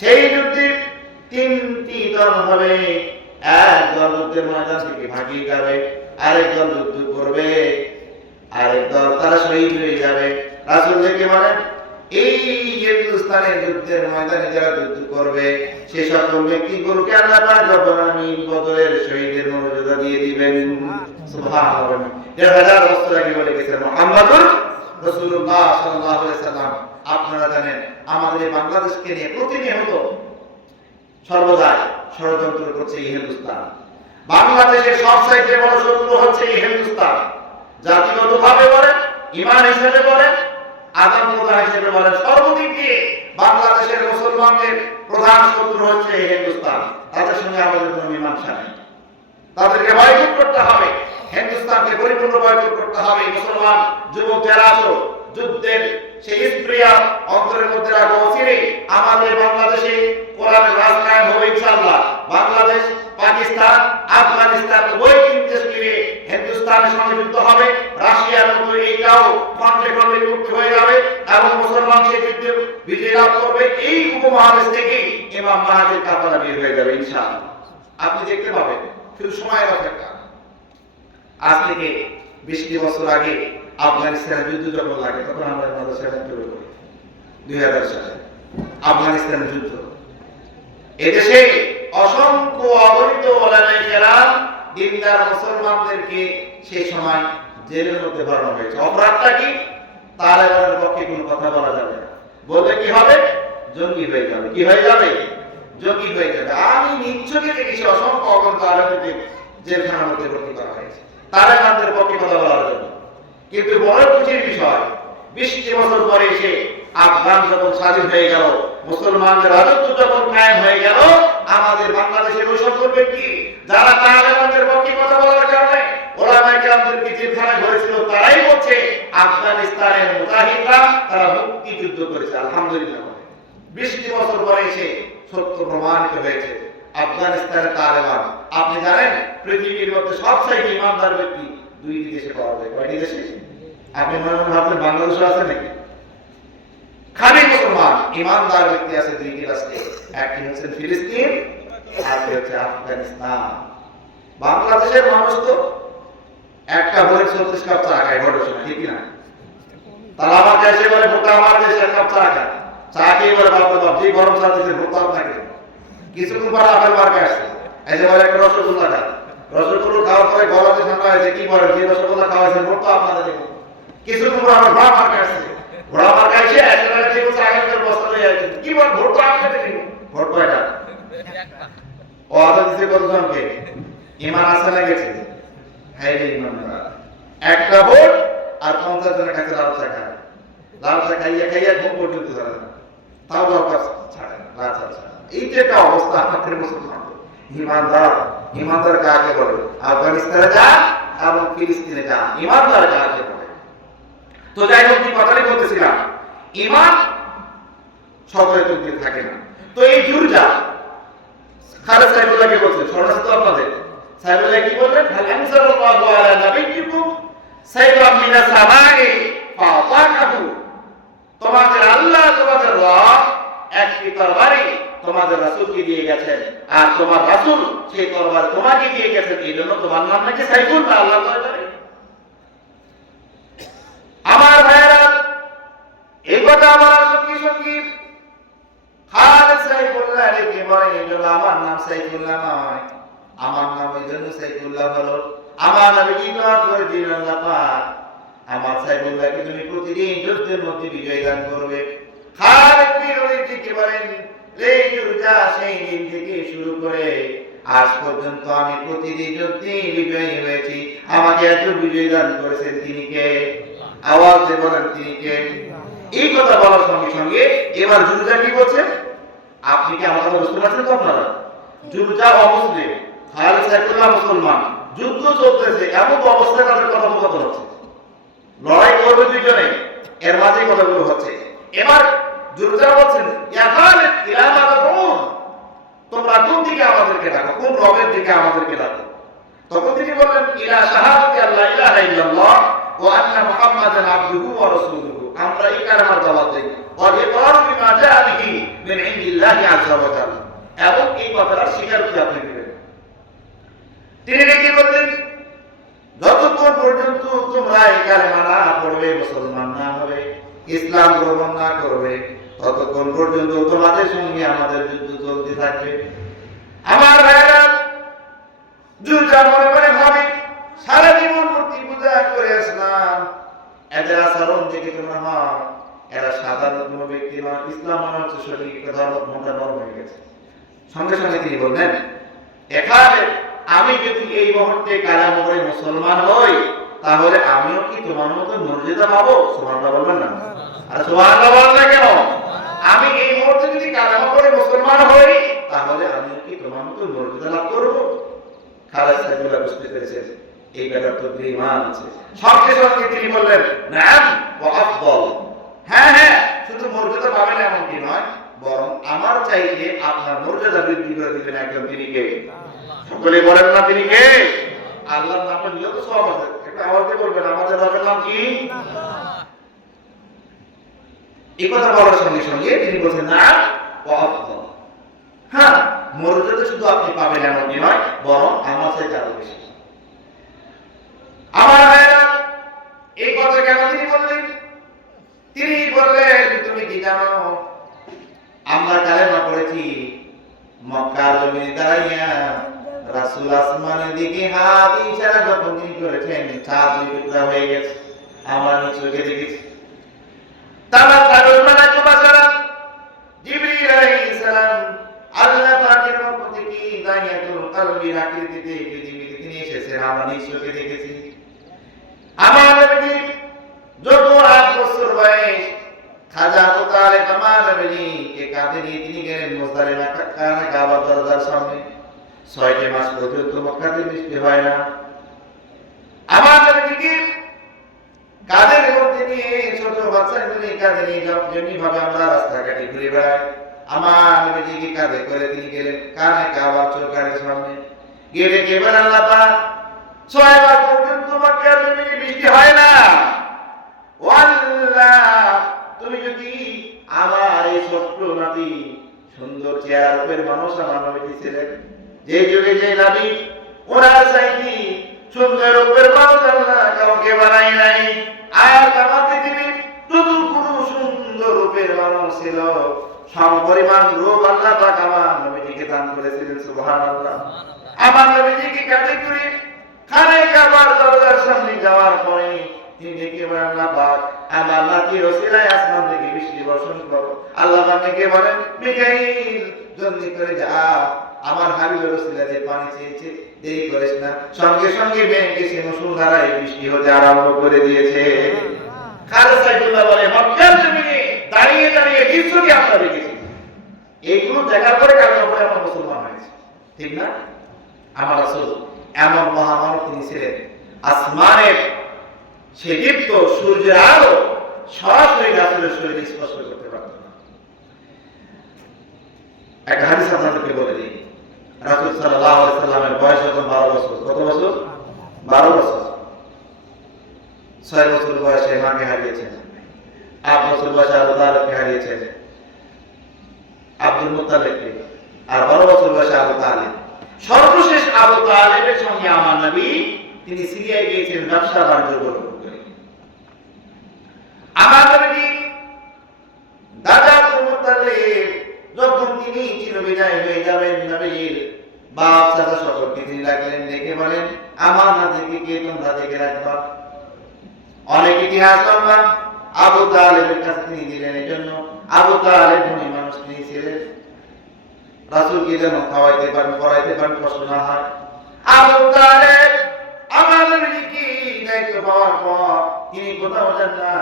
সেই যুদ্ধে তিনটি দল হবে, এক দল যুদ্ধের ময়দান থেকে ভাগিয়ে যাবে, আরেক দল যুদ্ধ করবে, আরেক দল তারা শহীদ হয়ে যাবে। রাসূল দেখে বলেন, এই হিন্দুস্তানের যুদ্ধের ময়দানে যারা যুদ্ধ করবে সে সকল ব্যক্তিগুলোকে আল্লাহ পাক রব্বুল আলামিন বদরের শহীদের মর্যাদা দিয়ে দিবেন। সুবহানাল্লাহ। এর হাজার বছর আগে বলে গেছেন মুহাম্মদুর রাসূলুল্লাহ সাল্লাল্লাহু আলাইহি সাল্লাম। আপনারা জানেন আমাদের বাংলাদেশকে নিয়ে প্রতিনিয়ত সর্বদা ষড়যন্ত্র করছে এই হিন্দুস্তান। বাংলাদেশের সবচাইতে বড় শত্রু হচ্ছে এই হিন্দুস্তান। জাতিগতভাবে বলেন, ঈমান হিসেবে বলেন, আদান প্রদান হিসেবে বলেন, সর্বদিক দিয়ে বাংলাদেশের মুসলমানদের প্রধান শত্রু হচ্ছে এই হিন্দুস্তান। তাদের সঙ্গে আমাদের কোনো মীমাংসা নেই। তাদেরকে বয়কট করতে হবে, হিন্দুস্তানকে পরিপূর্ণ বয়কট করতে হবে। মুসলমান যুবক যারা আছো, যুদ্ধের সেই স্প্রিয়া অন্তরের মধ্যে রাখো। অচিরে আমাদের বাংলাদেশে কোরআনের রাজ কায়েম হবে ইনশাআল্লাহ। বাংলাদেশ, পাকিস্তান, আফগানিস্তান উভয় তিন দেশ মিলে হিন্দুস্তানের সঙ্গে যুদ্ধ হবে। রাশিয়ার মতো এইটাও খন্ডে খন্ডে মুক্ত হয়ে যাবে এবং মুসলমান সেই যুদ্ধে বিজয় লাভ করবে। এই উপমহাদেশ থেকে ইমাম মাহাদির কাফেলা বের হয়ে যাবে ইনশাআল্লাহ। আপনি দেখতে পাবেন, শুধু সময়ের অপেক্ষা। আজ থেকে 20 বছর আগে আফগানিস্তানের যুদ্ধ যখন লাগে তখন আমরা মাদ্রাসায় ভর্তি হই 2000 সালে। আফগানিস্তানের যুদ্ধ, এদেশে অসংখ্য অগণিত ওলামায়ে কেরাম দিনদার মুসলমানদেরকে সেই সময় জেলের মধ্যে ভরানো হয়েছে। অপরাধটা কি? তালেবানের পক্ষে কোনো কথা বলা যাবে না, বললে কি হবে? জঙ্গি হয়ে যাবে। কি হয়ে যাবে? জঙ্গি হয়ে যাবে। আমি নিশ্চয়ই দেখেছি অসংখ্য অগণিত আলেমদের জেলখানার মধ্যে ভর্তি করা হয়েছে তালেবানদের পক্ষে কথা বলার জন্য। কিন্তু বড় খুশির বিষয়, 20 বছর পরে এসে আফগান যখন স্বাধীন হয়ে গেল, মুসলমানদের রাজত্ব যখন কায়েম হয়ে গেল, আমাদের বাংলাদেশের ওই সকল ব্যক্তি যারা তালেবানদের পক্ষে কথা বলার কারণে ওলামায়ে কেরামদেরকে জেলখানায় ভরেছিল, তারাই বলছে আফগানিস্তানের মুজাহিদরা তারা মুক্তিযুদ্ধ করেছে। আলহামদুলিল্লাহ। 20 বছর পরে এসে সত্য প্রমাণিত হয়েছে আফগানিস্তানের তালেবান। আপনি জানেন পৃথিবীর মধ্যে সবচেয়ে ইমানদার ব্যক্তি 2টি দেশে পাওয়া যায়। কয়টি দেশে? আপনি মনে মনে ভাবছেন বাংলাদেশে আছে নাকি? খালি মুসলমান ইমানদার ব্যক্তি আছে 2টি রাষ্ট্রে, একটি হচ্ছে ফিলিস্তিন আর হচ্ছে আফগানিস্তান। বাংলাদেশের মানুষ তো একটা ভোরে 36 কাপ চা খায় ভোটের সময়, ঠিক না? তাহলে আমার দেশে বলে ভোটটা আমার দেশে, 1 কাপ চা খায়, চা খেয়ে বলে বাপ বাপ যে গরম চা দিচ্ছে ভোটটা আপনাকে। কিছুক্ষণ পর আপেল মার্কে আসছে, এই যে বলে একটা রসগোল্লা খান, রসগোল্লা খাওয়ার পরে গলাতে ঠান্ডা হয়েছে, কি বলে যে রসগোল্লা খাওয়াইছেন ভোট তো আপনাদের দেবো। কিছুক্ষণ পর আমার ঘোড়া মার্কে আসছে, ঘোড়া মার্কে এসে বস্তা নিয়ে আসছে, কি বল ভোট তো আপনাদের দেবো। ভোট কয়টা? ও আদা দিচ্ছে কতজনকে? ইমান আসে না গেছে? হ্যাঁ রে ইমান, একটা ভোট আর 50 জনের কাছে লাল চা খায়, লাল চা খাইয়া খাইয়া ঘুম পর্যন্ত ধরে না, তাও দরকার ছাড়ে না, লাল চা ছাড়ে। এই যে একটা অবস্থা আমাদের মুসলমান। ইমানদার, ইমানদার কাকে বলে? আফগানিস্তানে যা এবং ফিলিস্তিনে যা, ইমানদার কাকে বলে? তো যাই হোক, কি কথাই বলতেছিলাম, ইমান সকলের তকদির থাকে না। তো এই জুরজা খালেদ সাইফুল্লাহকে বলছেন, স্মরণ আছে তো আপনাদের? সাইফুল্লাহ কি বললেন? আনসাল্লাহু আলা নাবিয়্যিকুম সাইফাম মিনাস সামাই ফাতাকাহু। তোমাদের আল্লাহ, তোমাদের রব একটি তরবারি তোমাদের রাসূলকে দিয়ে গেছেন, আর তোমার রাসূল সেই তরবারি তোমাকে দিয়ে গেছেন, এই জন্য তোমার নাম নাকি সাইফুল না আল্লাহ তরবারি। আমার ভাইরা, এই কথা আমার সঙ্গী সঙ্গী খালেদ সাইফুল্লাহ রেখে বলেন, এই জন্য আমার নাম সাইফুল্লাহ নয়, আমার নাম এই জন্য সাইফুল্লাহ হলো আমার নবী কি দোয়া করে দিলেন, আল্লাহ পাক আমার সাইফুল্লাহকে তুমি প্রতিদিন যুদ্ধের মধ্যে বিজয় দান করবে। খালেদ বিরোধীকে বলেন, এই যুদ্ধা সেই দিন থেকে শুরু করে আজ পর্যন্ত আমি প্রতিদিন যুদ্ধে বিজয়ী হয়েছি, আমাকে এত বিজয় দান করেছেন তিনি কে? আওয়াজ দিয়ে বলেন তিনি কে? এই কথা বলার সঙ্গে সঙ্গে এবার জুরজা কি বলছে? আপনি কি আমার কথা বুঝতে পারছেন তো? আপনারা জুরজা অমুসলিম, খালেদ সাইফুল্লাহ মুসলমান, যুদ্ধ চলতেছে, এমন অবস্থায় তাদের কথোপকথন হচ্ছে, লড়াই করবে দুইজনে, এর মাঝে কথাগুলো হচ্ছে। এবার জুরজা বলছেন, ইয়া খালেদ ইলা মা তাকুন, তোমরা কোন দিকে আমাদেরকে ডাকো, কোন রবের দিকে আমাদেরকে ডাকো? তখন তিনি বললেন, ইলা শাহাদাতি আল্লা ইলাহা ইল্লাল্লাহ ওয়া আন্না মুহাম্মাদান আবদুহু ওয়া রাসূলুহু, আমরা এই কালেমার জবাব দেই ওয়াল বিমা জাআ বিহি মিন ইনদিল্লাহি আযজা ওয়া জাল্লা, এবং এই কথাটা স্বীকার করে আপনি দিবেন। তিনি কি বললেন, যতক্ষণ পর্যন্ত তোমরা এই কালেমা না পড়বে, মুসলমান না হবে, ইসলাম গ্রহণ না করবে, ততক্ষণ পর্যন্ত তোমাদের সঙ্গে আমাদের যুদ্ধ চলতে থাকবে। আমার ভাইরা, যুদ্ধ মনে করে ভাবে সারা জীবন মূর্তি পূজা করে আসলাম, এদের আচরণ দেখে তোমরা হয় এরা সাধারণ কোনো ব্যক্তি নয়, ইসলাম মনে হচ্ছে শরীর ধর্ম মোটা নরম হয়ে গেছে। সঙ্গে সঙ্গে তিনি বললেন, এখানে আমি যদি এই মুহূর্তে কালেমা পড়ে মুসলমান হই, তাহলে আমিও কি তোমার মতো মর্যাদা পাবো? সুবহানাল্লাহ বলবেন না? আর সুবহানাল্লাহ বলবেন না কেন? আমি এই মুহূর্তে যদি কালেমা পড়ে মুসলমান হই, তাহলে আমিও কি তোমার মতো মর্যাদা লাভ করব? খালেদ সাহেবুল্লাহ বুঝতে পেরেছেন এই ব্যাপার তো ঈমান আছে। সঙ্গে সঙ্গে তিনি বললেন, নাম ওয়া আফদল, হ্যাঁ হ্যাঁ, শুধু মর্যাদা পাবেন এমন কি নয়, বরং আমার চাইতে আপনার মর্যাদা বৃদ্ধি করে দিবেন একজন। তিনি কে? সকলে বলেন না তিনি কে? আল্লাহর নামটা নিলেও তো সব আছে, একটু আওয়াজ দিয়ে বলবেন, আমাদের রবের নাম কি? এই কথা বলার সঙ্গে সঙ্গে তিনি বলছেন, না ওয়া আফদল, হ্যাঁ, মর্যাদা শুধু আপনি পাবেন এমন কি নয়, বরং আমার চাইতে আরো বেশি। আমার ভাইরা, এই কথা কেন তিনি বললেন? তিনি বললেন, তুমি কি জানো, আমরা কালেমা পড়েছি মক্কার জমিনে দাঁড়াইয়া রাসূল আসমানের দিকে হাত ইশারা যখন তিনি করেছেন, চাঁদ দুই টুকরা হয়ে গেছে, আমরা নিজ চোখে দেখেছি। তারা তাদের মালাকুল বাশারা জিবরিল আলাইহিস সালাম আল্লাহ পাকের পক্ষ থেকে দাইয়াতুল কলবির আকৃতিতে পৃথিবীতে তিনি এসেছেন, আমরা নিজ চোখে দেখেছি। আমার নবী যত 8 বছর বয়স, খাজা আবু তালেব আমার নবীকে কাঁধে নিয়ে তিনি গেলেন মুজদালিফা কাবার দরজার সামনে। 6টি মাস পর্যন্ত মক্কাতে বৃষ্টি হয় না। আমার নবীকে কাঁধের মধ্যে নিয়ে ছোট বাচ্চাগুলি কাঁধে নিয়ে যেমনি ভাবে আমরা রাস্তাঘাটে ঘুরে বেড়াই, আমার নবীজিকে কাঁধে করে তিনি গেলেন কানে কাবার চৌকাঠের সামনে গিয়ে দেখে বলেন, আল্লাহ পাক 6 মাস পর্যন্ত মক্কার জমিনে বৃষ্টি হয় না। ও আল্লাহ, তুমি যদি আমার এই ছোট্ট নাতি, সুন্দর চেহারা রূপের মানুষ আমার নবী ছিলেন, যে যুগে যে নবী ওরা চাইনি সুন্দর রূপের মানুষ আল্লাহ কাউকে বানাই নাই, আর আমার পৃথিবীর যতগুলো সুন্দর রূপের মানুষ ছিল সমপরিমাণ রূপ আল্লাহ পাক আমার নবীজিকে দান করেছিলেন। সুবহানাল্লাহ। আমার নবীজিকে কাঁধে করে খানে কাবার দরজার সামনে যাওয়ার পরে তিনি ডেকে বলেন, আল্লাহ পাক আমার নাতির ওসিলায় আসমান থেকে বৃষ্টি বর্ষণ করো। আল্লাহ পাককে বলেন, মিকাইল জলদি করে যা, আমার হাবিবের ওসিলাতে পানি চেয়েছে, দেরি করিস না। সঙ্গে সঙ্গে ব্যাংকে সে মুষলধারায় বৃষ্টি হতে আরম্ভ করে দিয়েছে। খালেদ সাইফুল্লাহ বলে, মক্কার জমিনে দাঁড়িয়ে দাঁড়িয়ে দৃশ্যটি আমরা দেখেছি, এইগুলো দেখার পরে কালেমা পড়ে আমরা মুসলমান হয়েছে, ঠিক না? আমার রাসূল এমন মহামানব তিনি ছিলেন, আসমানের সে দীপ্ত সূর্যের আলো সরাসরি রাসূলের শরীরে স্পর্শ করতে পারত না। একটা হাদিস আপনাদেরকে বলে দিই, রাসূল সাল্লাল্লাহু আলাইহি সাল্লামের বয়স যখন 12 বছর, কত বছর? 12 বছর। 6 বছর বয়সে মাকে হারিয়েছেন, 8 বছর বয়সে আবু তালেবকে হারিয়েছেন, আব্দুল মুত্তালিবকে, আর 12 বছর বয়সে আবু তালেব। সর্বশেষ আবু তালেবের সঙ্গে আমার নবী তিনি সিরিয়ায় গিয়েছিলেন ব্যবসা বাণিজ্য করতে। আমার নবী দাদা আব্দুল মুত্তালিব যখন তিনি চিরবিদায় হয়ে যাবেন, নবীর বাপ চাচা সকলকে তিনি ডাকলেন, ডেকে বলেন, আমার নাতিকে কে তোমরা দেখে রাখবা? অনেক ইতিহাস জানলাম, আবু তালেবের কাছে তিনি দিলেন। এই জন্য আবু তালেব ধনী মানুষ তিনি ছিলেন, রাসূলকে যেন খাওয়াইতে পারেন, পড়াইতে পারেন, কষ্ট না হয়। আবু তালেব আমার নবীকে দায়িত্ব পাওয়ার পর তিনি কোথাও যান না,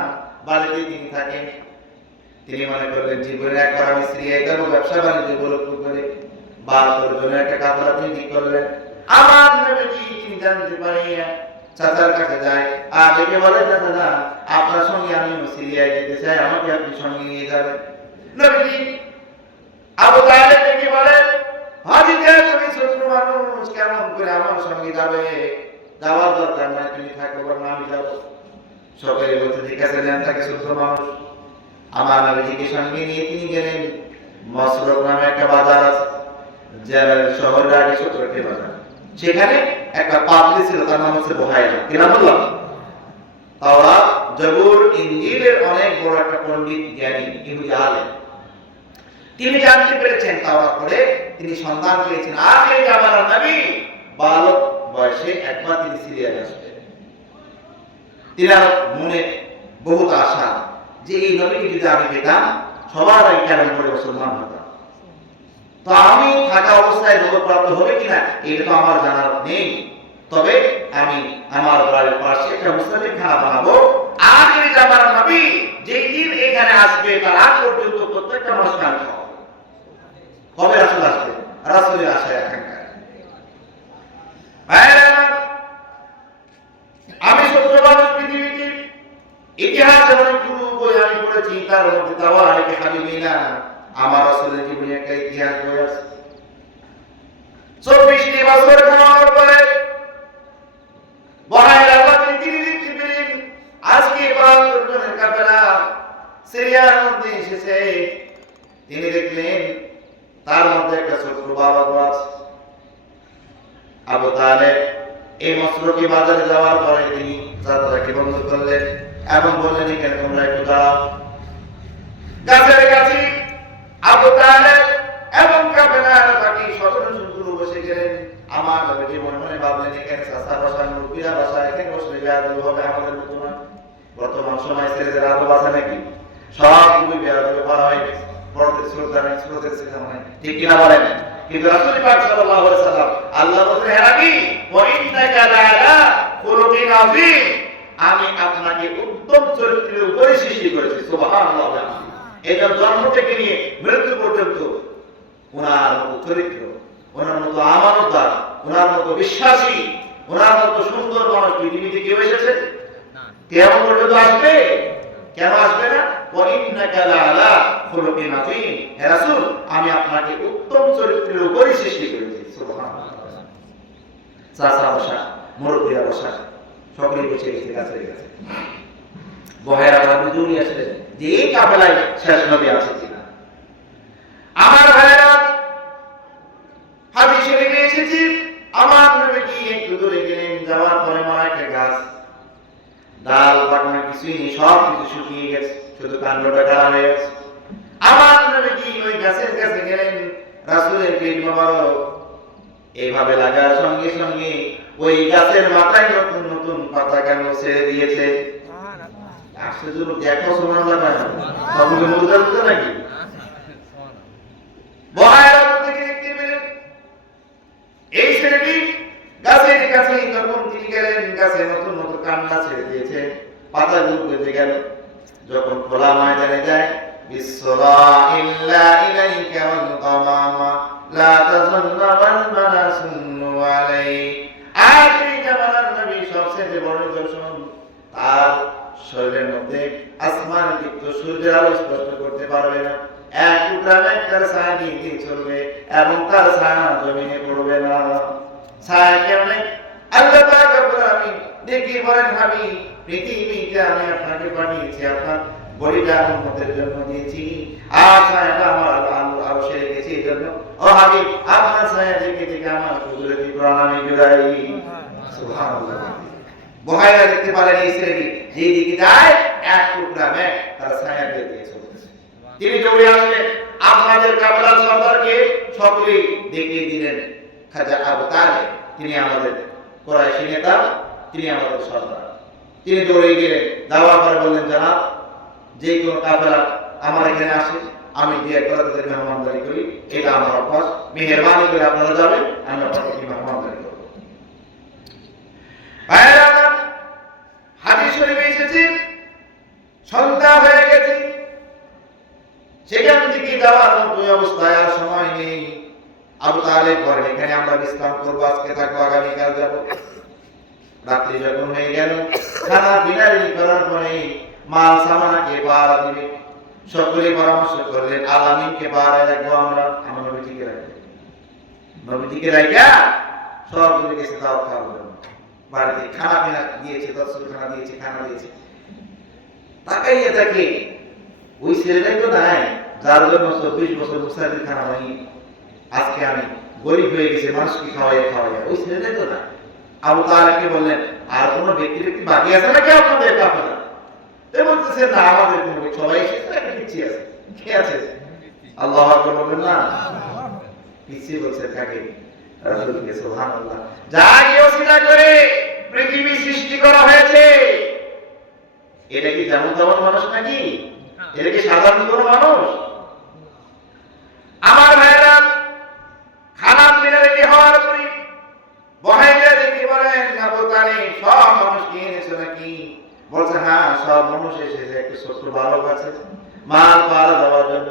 বাড়িতে তিনি থাকেন। তিনি মনে করলেন জীবনে একবার আমি সিরিয়ায় যাবো, ব্যবসা বাণিজ্য উপলক্ষ করে 72 জনের একটা কাফেলা তিনি ঠিক করলেন। আমার নবীজি তিনি জানতে পারেন, চাচার কাছে যায় আর ডেকে বলে, চাচা আপনার সঙ্গে আমি সিরিয়ায় যেতে চাই, আমাকে আপনি সঙ্গে নিয়ে যাবেন। নবীজি আবু তালেব ডেকে বলেন, হাজিতে তুমি ছোট মানুষ, কেমন করে আমার সঙ্গে যাবে? যাওয়ার দরকার নাই, তুমি থাকো, বরং আমি যাবো। সকলে বলতে ঠিক আছে নেন তাকে, শুদ্ধ মানুষ। আমার নবীজিকে সঙ্গে নিয়ে তিনি গেলেন মসরক নামে একটা বাজার আছে, যারা শহরের আগে ছোট একটি বাজার, সেখানে একটা পাদ্রী ছিল, তার নাম হচ্ছে বুহাইরা। কি নাম বললাম? তাওরাত, জবুর, ইনজিলের অনেক বড় একটা পণ্ডিত, জ্ঞানী, ইহুদি আলেম। তিনি জানতে পেরেছেন তাওরাত পড়ে, তিনি সন্ধান পেয়েছেন আখির জামানার নবী বালক বয়সে একবার তিনি সিরিয়ায় আসবেন। তিনার মনে বহুত আশা যে এই নবীকে যদি আমি পেতাম সবার আগে কেমন করে মুসলমান হতাম। তো আমি থাকা অবস্থায় নবপ্রাপ্ত হবে কিনা এটা তো আমার জানার নেই, তবে আমি আমার বাড়ির পাশে একটা মুসলিম খানা বানাবো। আখির জামানার নবী যেই দিন এখানে আসবে তার আগ পর্যন্ত প্রত্যেকটা মানুষ খান খাওয়া। কবে রাসূল আসবে? রাসূলের আশায় আকাঙ্ক্ষা। আমি সত্য মানুষ, পৃথিবীতে ইতিহাস অনেক গুরু বই আমি পড়েছি, তার মধ্যে তাওয়ারিখ হাবিবিনা আমার রাসূলের জীবনে একটা ইতিহাস বই আছে। 24টি বছর খাওয়ার পরে বুহাইরা বাদী তিনি দেখতে পেলেন আজকে 72 জনের কাফেলা সিরিয়ার মধ্যে এসেছে। তিনি দেখলেন তার মধ্যে একটা ছোট্ট বালক আছে, আবু তালেব। এই মসরকি বাজারে যাওয়ার পরে তিনি যাত্রাকে বন্ধ করলেন এবং বললেন, এখানে তোমরা একটু দাঁড়াও। গাছের কাছে আবু তালেব এবং কাফেলার বাকি সদস্যগুলো বসে গেলেন। আমার নবীজি মনে মনে ভাবলেন, এখানে চাচা বসা, মুরব্বিরা বসা, এখানে বসলে বেয়াদবি হবে আমাদের মতো না। বর্তমান সময় ছেলেদের আদব আছে নাকি? সবগুলো বেয়াদবি করা হয়ে গেছে, বড়দের শ্রদ্ধা নেই, ছোটদের শ্রদ্ধা নেই, ঠিক কিনা বলেন? কিন্তু রাসূল পাক সাল্লাল্লাহু আলাইহি সাল্লাম আল্লাহ বলেন, হে নবী, ওয়া ইন্নাকা লাআলা খুলুকিন আযীম, আমি আপনাকে উত্তম চরিত্রের উপরে সৃষ্টি করেছি। সুবহানাল্লাহ। এটা জন্ম থেকে নিয়ে মৃত্যু পর্যন্ত ওনার মতো চরিত্র, ওনার মতো আমানতদার, ওনার মতো বিশ্বাসী, ওনার মতো সুন্দর মানুষ পৃথিবীতে কেউ এসেছে? কেমন পর্যন্ত আসবে? কেন আসবে না? ওয়া ইন্নাকা লাআলা খুলুকিন আযীম, হে রাসূল, আমি আপনাকে উত্তম চরিত্রের উপরে সৃষ্টি করেছি। সুবহানাল্লাহ। চাচা বসা, মুরব্বিরা বসা, সকলেই বসে গেছে গাছের কাছে। বুহাইরা বাদী দৌড়ে আসলেন যে এই কাফেলায় শেষ নবী আছে কিনা। আমার ভাইরা, হাদিস শরীফে এসেছে আমার নবী কি একটু দূরে গেলেন, যাওয়ার পরে মারা একটা গাছ, ডাল পাকনা কিছুই নেই, সব কিছু শুকিয়ে গেছে, শুধু কাণ্ডটা কাটা হয়ে গেছে। আমার নবী কি ওই গাছের কাছে গেলেন, রাসূলের পেট মোবারক এইভাবে লাগার সঙ্গে সঙ্গে ওই গাছের মাথায় নতুন নতুন পাতা কেন ছেড়ে দিয়েছে। আশ্চর্য, দেখো সুবহানাল্লাহ, সবগুলো মুরদা মুরদা নাকি? বুহাইরা থেকে দেখতে পেলেন এই ছেলেটি গাছের কাছে যখন তিনি গেলেন, গাছে নতুন নতুন কান্না ছেড়ে দিয়েছে, পাতাগুলো গজে গেল। যখন খোলা ময়দানে যায়, বিসরা ইল্লা ইলাইকা ওয়াল গামামা লা তাযুন্না ওয়াল বানাসুন্নু আলাই। আখির জামানার নবী সবচেয়ে বড় দর্শন, তার শরীরের মধ্যে আসমান দীপ্ত সূর্যের আলো স্পষ্ট করতে পারবে না, এক টুকরা মেঘ তার ছায়া দিয়ে চলবে এবং তার ছায়া জমিনে পড়বে না। ছায়া কেমন? আল্লাহ পাক রব্বুল আলামিন দেখি বলেন, আমি পৃথিবীতে আমি আপনাকে পাঠিয়েছি, আপনার বলিটা উম্মতের জন্য দিয়েছি, আর ছায়াটা আমার আরশে রেখেছি এই জন্য, ও হাবিব, আপনার ছায়া দেখে দেখে আমার কুদরতি প্রাণ আমি জুড়াই। সুবহানাল্লাহ। বুহাইরা দেখতে পারেন এই ছেলেটি যেদিকে যায় এক টুকরা মেঘ তার ছায়া দিয়ে চলতেছে। তিনি দৌড়ে আসলেন, আপনাদের কাফেলার সর্দারকে সকলেই দেখিয়ে দিলেন খাজা আবু তালেব, তিনি আমাদের কুরাইশী নেতা, তিনি আমাদের সর্দার। তিনি দৌড়ে গেলেন, যাওয়ার পরে বললেন, জানাব, যে কোনো কাফেলা আমার এখানে আসে আমি দিয়ে করে তাদের মেহমানদারি করি, এটা আমার অভ্যাস, মেহেরবানি করে আপনারা যাবেন, আমি আপনাদেরকে মেহমানদারি করব। ভাইরা, হাদিস শরীফে এসেছে সন্ধ্যা হয়ে গেছে, সেখান থেকে যাওয়ার মতো অবস্থায় আর সময় নেই। আবু তালেব বলেন, এখানে আমরা বিশ্রাম করবো, আজকে থাকবো, আগামীকাল যাবো। রাত্রি যখন হয়ে গেল, খানা পিনা রেডি করার পরে মাল সামানাকে পাহারা দিবে। সকলে পরামর্শ করলেন, আলামিনকে পাহারা রাখবো আমরা, আমার নবীজিকে রাখবো। নবীজিকে রাখা সবগুলো গেছে দাওয়াত খাওয়ার জন্য, বাড়িতে খানা পিনা দিয়েছে, দর্শন খানা দিয়েছে, খানা দিয়েছে। তাকাইয়া থাকে ওই ছেলেটাই তো নাই যার জন্য 24 বছর মুসাফির খানা ভাঙি আজকে আমি গরিব হয়ে গেছে, মানুষকে খাওয়াইয়া ওই ছেলেটাই তো না। আবু তাআলাকে বললেন, আর কোনো ব্যক্তি বাকি আছে নাকি আপনাদের কাফেলা? তো বলতেছে না, আমাদের কোনো সবাই এসেছে, একটা পিচ্ছি আছে। কে আছে? আল্লাহু আকবার বলবেন না? পিচ্ছি বলছে কাকে? রাসূলকে। সুবহানাল্লাহ। যাকে ওসিলা করে পৃথিবী সৃষ্টি করা হয়েছে, এটা কি যেমন তেমন মানুষ নাকি? এটা কি সাধারণ কোনো মানুষ? আমার ভাইরা, খানা পিনা রেডি হওয়ার পরে বহাইয়া দেখি বলেন, আবু তালিব সব মানুষ কি এনেছো নাকি? বলছে হ্যাঁ, সব মানুষ এসেছে, একটু ছোট্ট বালক আছে মাল পাল দেওয়ার জন্য।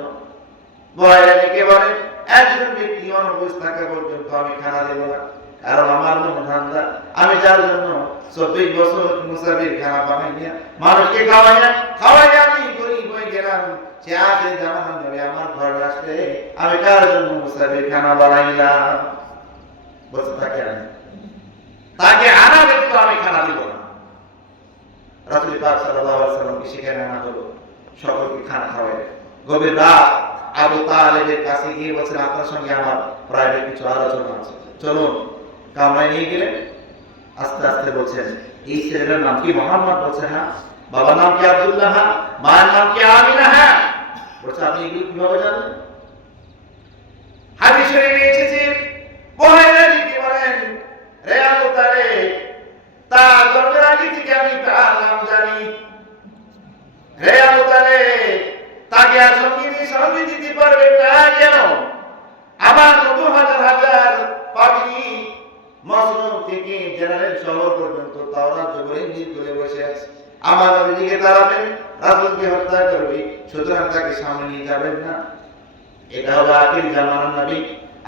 বহাইয়া দেখি বলেন, একজন ব্যক্তি অনুপস্থিত থাকা পর্যন্ত আমি খানা দেব না, কারণ আমার মন ঠান্ডা। আমি যার জন্য 24 বছর মুসাফির খানা বানাইয়া মানুষকে খাওয়াইয়া আমি গরিব হয়ে গেলাম। সে আখের জামানার নবী আমার ঘরে আসলে আমি কার জন্য মুসাফির খানা বানাইলাম? বলতে তাকে আনা ব্যক্তি আমি খানা দিব না। রাসূল পাক সাল্লাল্লাহু আলাইহি ওয়াসাল্লামকে সেখানে আনা হলো, সকলকে খানা খাওয়ায়। গভীর রাত আবু তালেবের কাছে গিয়ে বলছেন, আপনার সঙ্গে আমার প্রাইভেট কিছু আলোচনা আছে, চলুন। কামরায় নিয়ে গেলেন। আস্তে আস্তে বলছেন, এই ছেলেটার নাম কি মোহাম্মদ? বলছে হ্যাঁ। বাবার নাম কি আব্দুল্লাহ? হ্যাঁ। মায়ের নাম কি আমিনা? হ্যাঁ। বলছে আপনি এগুলো কিভাবে জানেন? হাদিস শরীফে এসেছে, বহাইরা দিকে বলেন, রে আবু তালেব, তার জন্মের আগে থেকে আমি তার নাম জানি। রে আবু তালেব, তাকে আর সঙ্গে দিতে পারবেন না কেন? আমার মতো হাজার হাজার পাখি মসনদ থেকে জেনারেল শহর পর্যন্ত তাওরাত জবরে ইঞ্জিল করে বসে আছে। আমার নবীকে তাড়াবেন, রাসূলকে হত্যা করবে, সুতরাং তাকে সামনে নিয়ে যাবেন না। এটা হলো আখির জামানার নবী।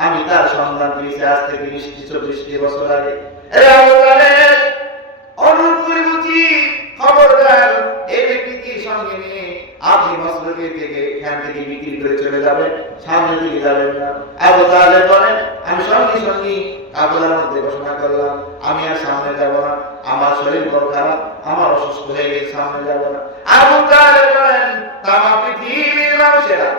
আমি তার সন্ধান পেয়েছি আজ থেকে 20-24 বছর আগে। এই আবু তালেব, অনুরোধ করে বলছি, খবরদার এই ব্যক্তিকে সঙ্গে নিয়ে আপনি মসনদে থেকে এখান থেকে বিক্রি করে চলে যাবেন, সামনে দিকে যাবেন না। আবু তালেব বলেন, আমি সঙ্গে কাফেলার মধ্যে ঘোষণা করলাম, আমি আর সামনে যাব না, আমার শরীর বড় খারাপ, আমার অসুস্থ হয়ে গেছে, সামনে যাব না। আবু তালেব বলেন, তামাম পৃথিবীর মানুষেরা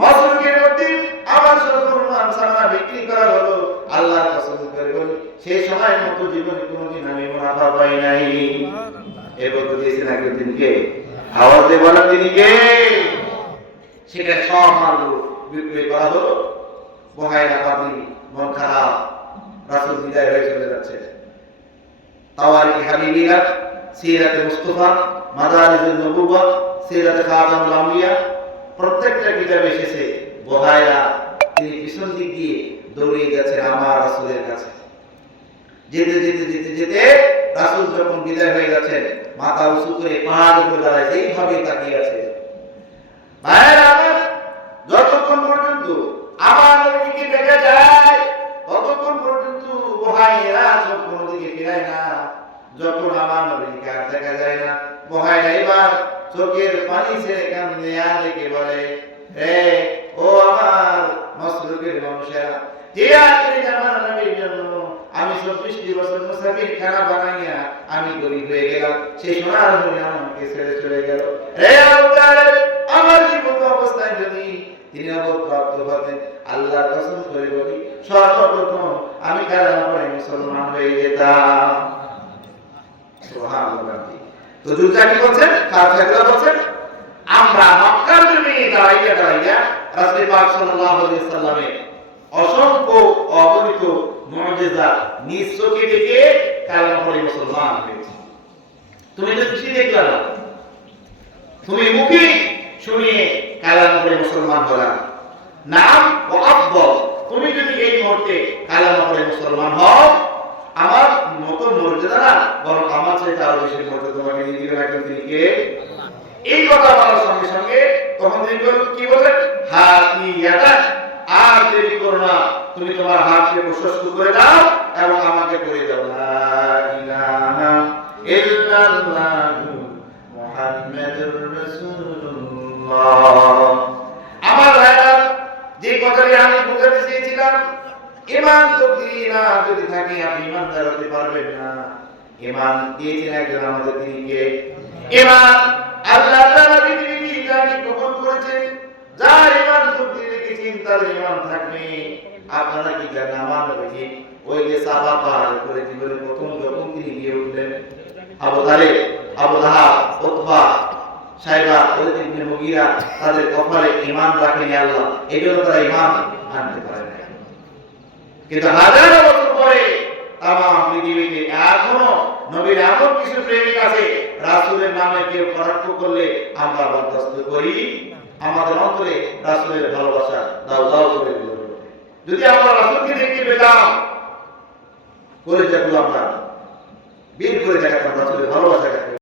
মসনদের মধ্যে আমার সর্বমান সামনা বিক্রি করা হলো, আল্লাহর কসম করে বলি, সেই সময়ের মতো জীবনে কোনোদিন আমি মুনাফা পাই নাই। এবার দিয়েছেন একদিনকে আওয়াজ দিয়ে বলেন, তিনি কে? সেখানে সব মালগুলো বিক্রি করা হলো। বহাইরা পাতি মন খারাপ, রাসূল বিদায় হয়ে চলে যাচ্ছে। তাওয়ারিক হাবিবিরা, সিরাতে মুস্তাফা, মাদারিজুন নবুওয়া, সিরাতে খাতামুল আম্বিয়া, প্রত্যেকটা কিতাবে এসেছে বহাইরা তিনি পিছন দিক দিয়ে দৌড়িয়ে যাচ্ছেন আমার রাসূলের কাছে। যেতে যেতে যেতে যেতে রাসূল যখন বিদায় হয়ে যাচ্ছেন, মাথা উঁচু করে পাহাড় উপরে দাঁড়ায় এইভাবে তাকিয়ে আছে। ভাইরা আমার, যতক্ষণ পর্যন্ত আমার নবীকে দেখা যায় ততক্ষণ পর্যন্ত বহাইরা চোখ কোনো দিকে ফিরায় না। যখন আমার নবীকে আর দেখা যায় না, বহাইরা এবার চোখের পানি ছেড়ে কান্দে আর ডেকে বলে, হে ও আমার মসলুকের মানুষেরা, যে আখেরি জামানার নবীর জন্য আমি 24 বছর মুসাফির খানা বানাইয়া আমি গরিব হয়ে গেলাম, সেই সোনার নবী আমাকে ছেড়ে চলে গেল। হে আবু তালেব, আমার জীবন অবস্থায় যদি তিনি অবপ্রাপ্ত হতেন, আল্লাহর কসম করে বলি, সর্বপ্রথম আমি কালেমা পড়ে মুসলমান হয়ে যেতাম। সুবহানাল্লাহ। তো দুটা কি বলছেন? কাফেররা বলছেন, আমরা মক্কার জমিনে দাঁড়াইয়া রাসূল পাক সাল্লাল্লাহু আলাইহি ওয়াসাল্লামের অসংখ্য অগণিত মুজিজা নিজ চোখে দেখে কালেমা পড়ে মুসলমান হয়েছে। তুমি তো খুশি দেখলা না, তুমি মুখে শুনিয়ে কালেমা পড়ে মুসলমান হলা। নাম ও আফদল, তুমি যদি এই মুহূর্তে কালেমা পড়ে মুসলমান হও, আমার মতো মর্যাদা না, বরং আমার চাইতে আরো বেশি মর্যাদা তোমাকে দিয়ে দিবেন একজন, তিনি কে? এই কথা বলার সঙ্গে সঙ্গে তখন তিনি কি বলেন? হাতিয়াতা, আর দেরি করো না, তুমি তোমার হাতকে প্রশস্ত করে দাও এবং আমাকে পড়ে দাও, লা ইলাহা ইল্লাল্লাহু মুহাম্মাদুর রাসূলুল্লাহ। আমার ভাইরা, যে কথাটি আমি বুঝাতে চেয়েছিলাম, ঈমান তো দিনা যদি থাকে আপনি ঈমানদার হতে পারবেন না। ঈমান দিয়েছেন একজন আমাদের তিনি কে? ঈমান আল্লাহ তাআলা পৃথিবীতে যাকে কবুল করেছেন, যার ঈমান শক্তি রেখেছেন তার ঈমান থাকবে। আপনারা কি জানেন আমার নবী ওই যে সাফা পাহাড় করে জীবনে প্রথম যখন তিনি গিয়ে উঠলেন, আবু তালেব, আবু লাহাব, উতবা, সাইবা, ওয়ালিদ ইবনে মুগীরা তাদের কপালে ঈমান রাখেনি আল্লাহ, এজন্য তারা ঈমান আনতে পারে না। কিন্তু হাজার বছর পরে তামাম পৃথিবীতে এখনো নবীর এমন কিছু প্রেমিক আছে, রাসূলের নামে কেউ কটাক্ষ করলে আমরা বরদাস্ত করি, আমাদের অন্তরে রাসূলের ভালোবাসা দাও দাও করে দিল। যদি আমরা রাসূলকে দেখতে পেতাম, কলেজাগুলো আমরা বের করে দেখাতাম রাসূলের ভালোবাসা।